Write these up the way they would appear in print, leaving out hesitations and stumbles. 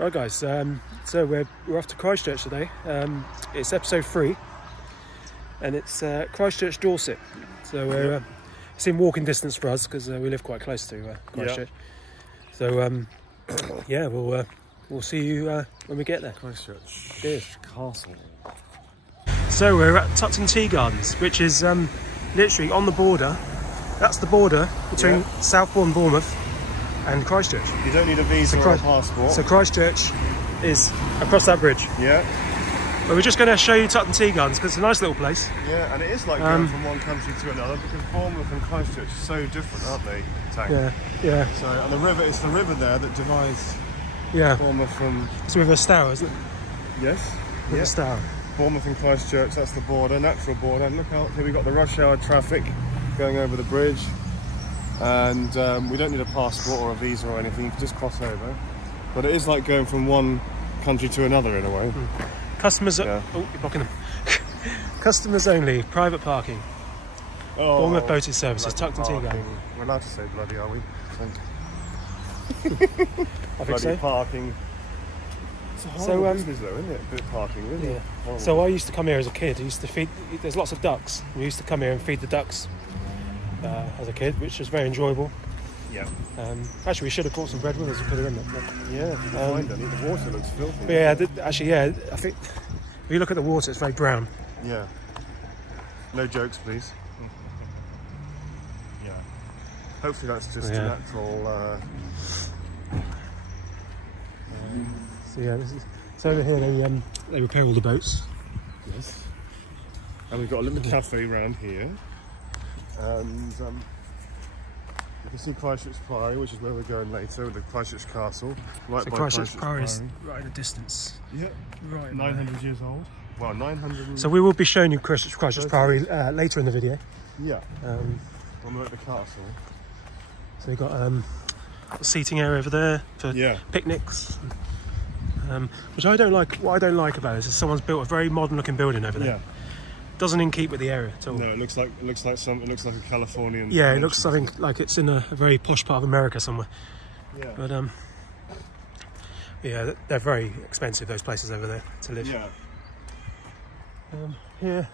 Right guys, so we're off to Christchurch today. It's episode 3 and it's Christchurch Dorset. So we're it's in walking distance for us because we live quite close to Christchurch. Yeah. So yeah, we'll see you when we get there. Christchurch Castle. Castle. So we're at Tuckton Tea Gardens, which is literally on the border. That's the border between Southbourne, Bournemouth and Christchurch. You don't need a visa or a passport. So Christchurch is across that bridge. Yeah. But we're just going to show you Tuckton Tea Gardens because it's a nice little place. Yeah, and it is like going from one country to another because Bournemouth and Christchurch are so different, aren't they? Tank? Yeah, yeah. So, and the river, it's the river there that divides Bournemouth from... It's River Stour, isn't it? Yes. River Stour. Bournemouth and Christchurch, that's the border, natural border. And look out here, we've got the rush hour traffic going over the bridge. And we don't need a passport or a visa or anything, you can just cross over. But it is like going from one country to another in a way. Customers... Oh, you're blocking them. Customers only, private parking. Bournemouth boating services, Tuckton Tea Garden. We're allowed to say bloody, are we? I think bloody so. Parking. It's a horrible business though, isn't it? A bit of parking, really. Yeah. So I used to come here as a kid. I used to feed... There's lots of ducks. We used to come here and feed the ducks as a kid, which was very enjoyable. Yeah. Actually, we should have brought some bread with us and put it in there. Yeah, find any. The water looks filthy. But yeah, actually, yeah, I think if you look at the water, it's very brown. Yeah. No jokes, please. Yeah. Hopefully that's just a natural... So yeah, so over here they repair all the boats. Yes. And we've got a little cafe around here. And you can see Christchurch Priory, which is where we're going later, with the Christchurch Castle. Right so by Christchurch Priory is right in the distance. Yeah. Right. 900 years old. Well, 900. So we will be showing you Christchurch Priory later in the video. Yeah. When we're at the castle. So you've got a seating area over there for picnics. Which I don't like. What I don't like about it is someone's built a very modern-looking building over there. Yeah. Doesn't in keep with the area at all. No, it looks like a Californian. Yeah, it looks something like it's in a very posh part of America somewhere. Yeah. But yeah, they're very expensive, those places over there to live. Yeah. Here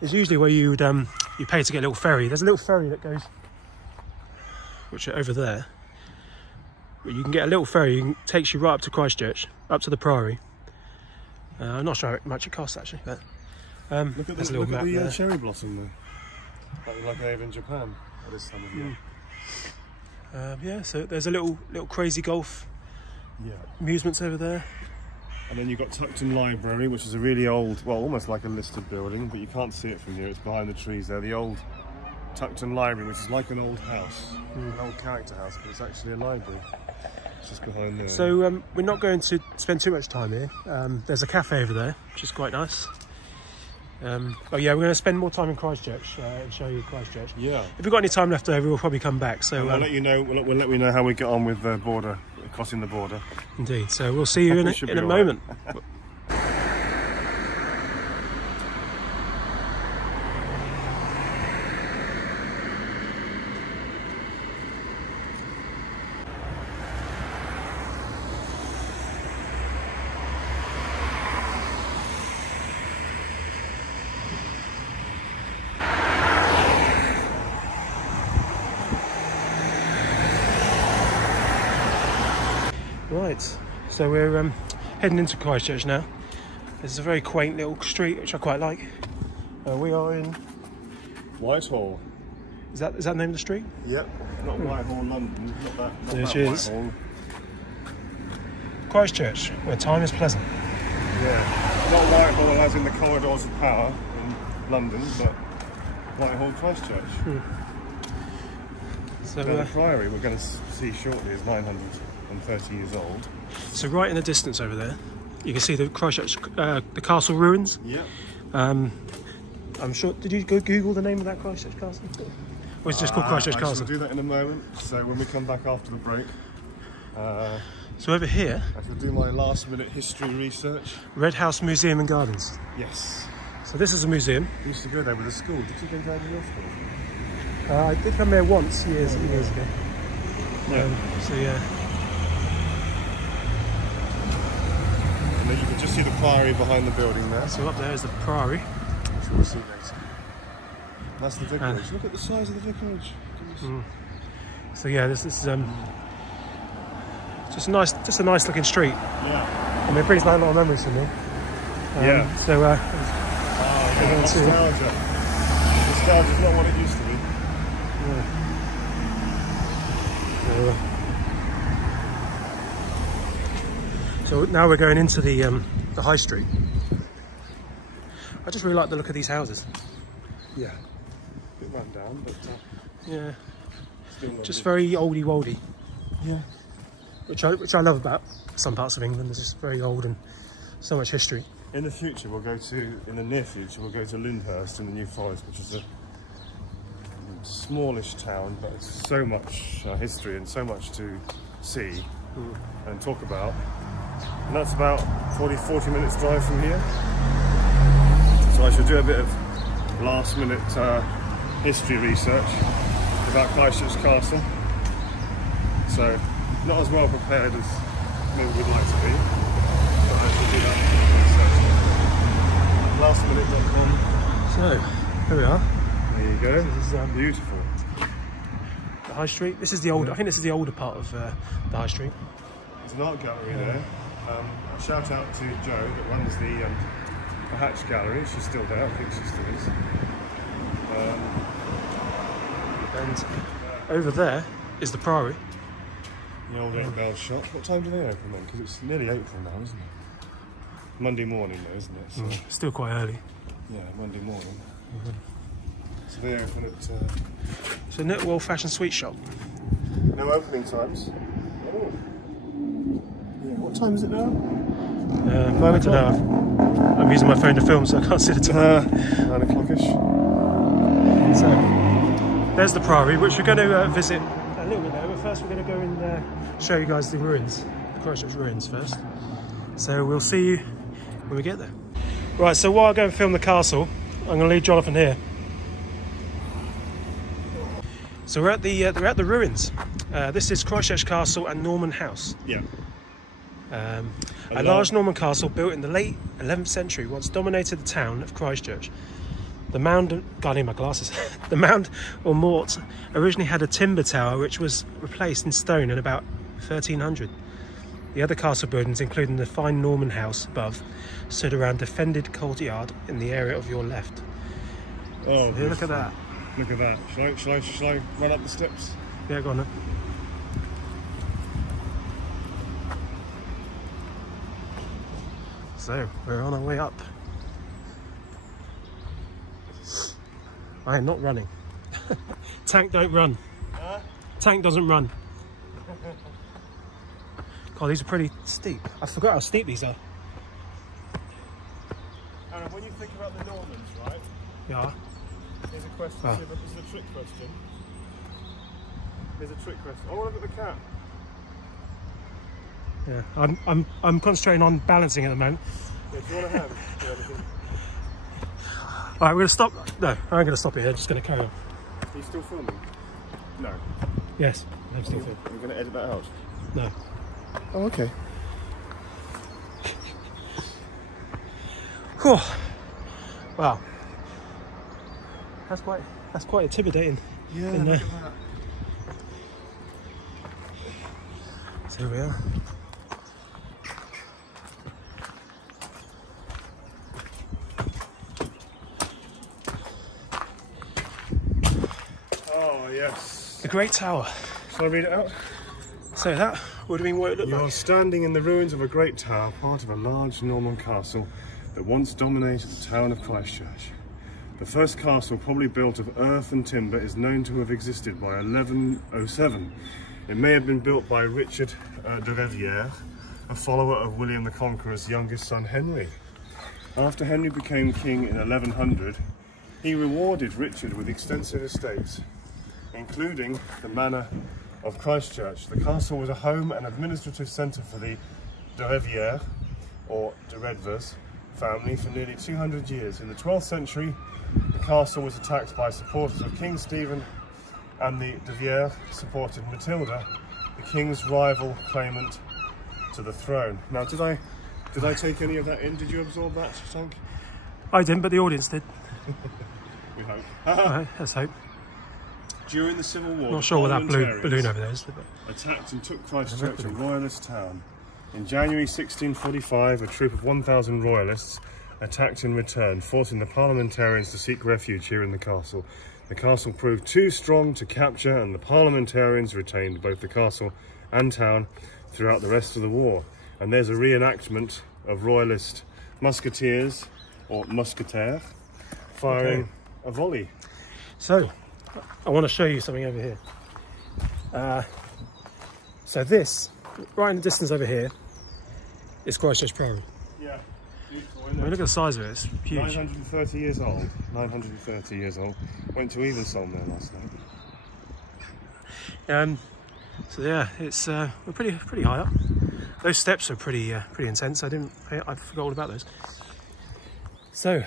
is usually where you would you pay to get a little ferry. There's a little ferry that goes, which over there. But you can get a little ferry. It takes you right up to Christchurch, up to the Priory. I'm not sure how much it costs actually, but. Look at the cherry blossom there. Like they have in Japan at this time of year. Yeah, so there's a little crazy golf amusements over there. And then you've got Tuckton Library, which is a really old, well, almost like a listed building, but you can't see it from here. It's behind the trees there. The old Tuckton Library, which is like an old house, an old character house, but it's actually a library. It's just behind there. So we're not going to spend too much time here. There's a cafe over there, which is quite nice. Oh yeah, we're going to spend more time in Christchurch and show you Christchurch. Yeah. If we've got any time left over, we'll probably come back. So we'll let you know. We'll let you know how we get on with the border, crossing the border. Indeed. So we'll see you in a moment. Right, so we're heading into Christchurch now. There's a very quaint little street which I quite like. We are in Whitehall. Is that the name of the street? Yep, not Whitehall, London. Not that Whitehall. Christchurch, where time is pleasant. Yeah, not Whitehall as in the corridors of power in London, but Whitehall, Christchurch. So the Priory we're going to see shortly is 930 years old. So right in the distance over there, you can see the Christchurch, the castle ruins. Yeah. I'm sure. Did you go Google the name of that Christchurch Castle? Or is it just called Christchurch Castle? I shall do that in a moment. So when we come back after the break. So over here, I shall do my last-minute history research. Red House Museum and Gardens. Yes. So this is a museum. I used to go there with a school. Did you go there with your school? I did come there once years ago. Yeah. So yeah. suppose you can just see the Priory behind the building there. So up there is the Priory. Which we'll see later. That's the vicarage. Look at the size of the vicarage. So yeah, this is just a nice looking street. Yeah. And it brings back a lot of memories for me. Yeah. So nostalgia. Nostalgia's not what it used to be. So now we're going into the high street. I just really like the look of these houses. Yeah. A bit run down, but yeah, still just very oldie woldy. Yeah. Which I love about some parts of England. It's just very old and so much history. In the future, in the near future, we'll go to Lyndhurst in the New Forest, which is a smallish town, but it's so much history and so much to see and talk about. And that's about 40 minutes drive from here. So I should do a bit of last minute history research about Christchurch Castle. So not as well prepared as maybe we'd like to be, but I should do that. Lastminute.com. So here we are. There you go. This is beautiful. The high street. This is the old. I think this is the older part of the high street. There's an art gallery there. A shout out to Jo that runs the Hatch Gallery. She's still there. I think she still is. And over there is the Priory. The old 8 Bell shop. What time do they open then? Because it's nearly April now, isn't it? Monday morning though, isn't it? So, still quite early. Yeah, Monday morning. So they open at... So no old-fashioned sweet shop. No opening times. Oh. Yeah, what time is it now? 9 o'clock. I'm using my phone to film, so I can't see the time. 9 o'clock-ish. So there's the Priory, which we're going to visit a little bit there. But first, we're going to go and show you guys the ruins, the Christchurch ruins first. So we'll see you when we get there. Right. So while I go and film the castle, I'm going to leave Jonathan here. So we're at the ruins. This is Christchurch Castle and Norman House. Yeah. A large Norman castle built in the late 11th century once dominated the town of Christchurch. The mound, God, I need my glasses. The mound or moat originally had a timber tower which was replaced in stone in about 1300. The other castle buildings, including the fine Norman house above, stood around defended courtyard in the area of your left. Oh, so look at that. Look at that. Shall I run up the steps? Yeah, go on then. So, we're on our way up. I am not running. Tank don't run. Huh? Tank doesn't run. God, these are pretty steep. I forgot how steep these are. Aaron, when you think about the Normans, right? Yeah. Here's a question. Oh. This is a trick question. Here's a trick question. Oh, look at the cat. Yeah, I'm concentrating on balancing at the moment. Yeah, do you want a hand? Alright, we're gonna stop. No, I'm gonna stop it here, just gonna carry on. Are you still filming? No. Yes, I'm still filming. We're gonna edit that out. No. Oh, okay. Whew. Wow. That's quite intimidating. Yeah, in look there. at that. So here we are. Oh, yes. The Great Tower. Shall I read it out? So that would have been what it looked You are like. standing in the ruins of a great tower, part of a large Norman castle that once dominated the town of Christchurch. The first castle, probably built of earth and timber, is known to have existed by 1107. It may have been built by Richard de Rivière, a follower of William the Conqueror's youngest son Henry. After Henry became king in 1100, he rewarded Richard with extensive estates, including the manor of Christchurch. The castle was a home and administrative centre for the de Rivière, or de Redvers, family for nearly 200 years. In the 12th century, the castle was attacked by supporters of King Stephen, and the de Rivière supported Matilda, the king's rival claimant to the throne. Now, did I Did I take any of that in? Did you absorb that, Tank? I didn't, but the audience did. We hope. Let's hope. During the Civil War, Not sure what that blue balloon over there is. But... attacked and took Christchurch, a royalist town. In January 1645, a troop of 1,000 royalists attacked in return, forcing the parliamentarians to seek refuge here in the castle. The castle proved too strong to capture, and the parliamentarians retained both the castle and town throughout the rest of the war. And there's a reenactment of royalist musketeers, or musketeers, firing a volley. So, I want to show you something over here. So this, right in the distance over here, is Christchurch Priory. Yeah, beautiful, I mean, look at the size of it, it's huge. 930 years old. 930 years old. Went to Evensholm there last night. So yeah, it's we're pretty high up. Those steps are pretty intense. I forgot all about those. So,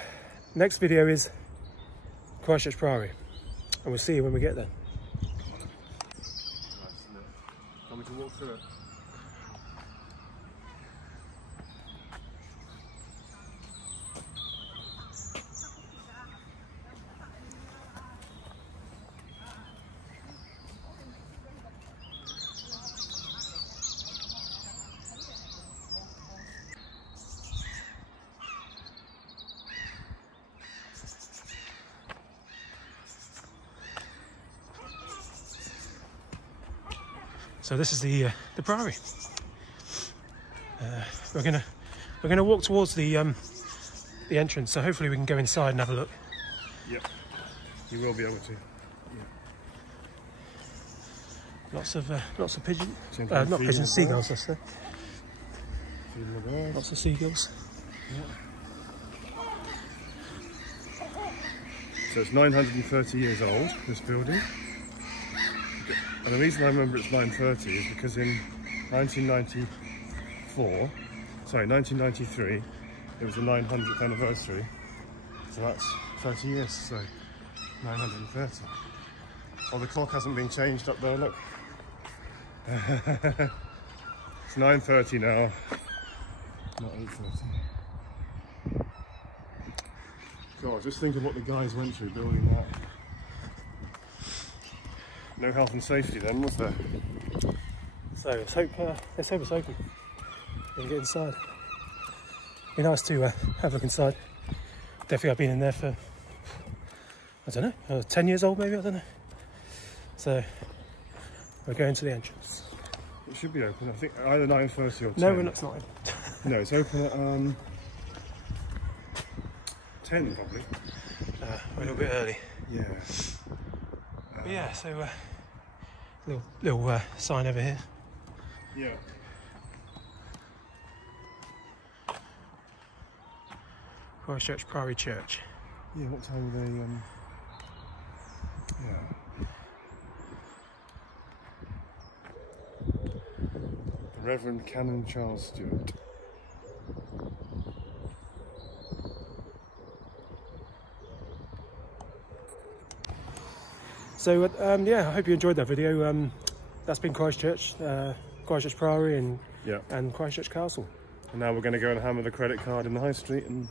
next video is Christchurch Priory, and we'll see you when we get there. Want me to walk through it? So this is the Priory. We're gonna walk towards the entrance. So hopefully we can go inside and have a look. Yep, you will be able to. Yeah. Lots of pigeons. Not pigeons, seagulls. That's there. Lots of seagulls. Yeah. So it's 930 years old, this building. And the reason I remember it's 930 is because in 1993, it was the 900th anniversary. So that's 30 years, so 930. Oh, the clock hasn't been changed up there, look. It's 9:30 now, not 8:30. God, just think of what the guys went through building that. No health and safety then, was there? So let's hope it's open. We can get inside. Be nice to have a look inside. Definitely I've been in there for, I don't know, 10 years old maybe, I don't know. So we're going to the entrance. It should be open, I think either 9:30 or 10. No, it's not. No, it's open at 10 probably. We're a little bit early. Yeah. But yeah, so little sign over here. Yeah. Christchurch Priory Church. Yeah, what time are they? Yeah. The Reverend Canon Charles Stewart. So yeah, I hope you enjoyed that video. That's been Christchurch, Christchurch Priory and Christchurch Castle. And now we're going to go and hammer the credit card in the high street and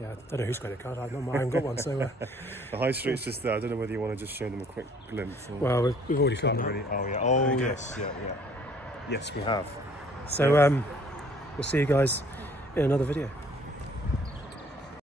yeah, I don't know whose credit card. I haven't got one. So the high street's just there. I don't know whether you want to just show them a quick glimpse. Or well, we've already filmed that. Really, oh yeah. Oh yes, yes, we have. So we'll see you guys in another video.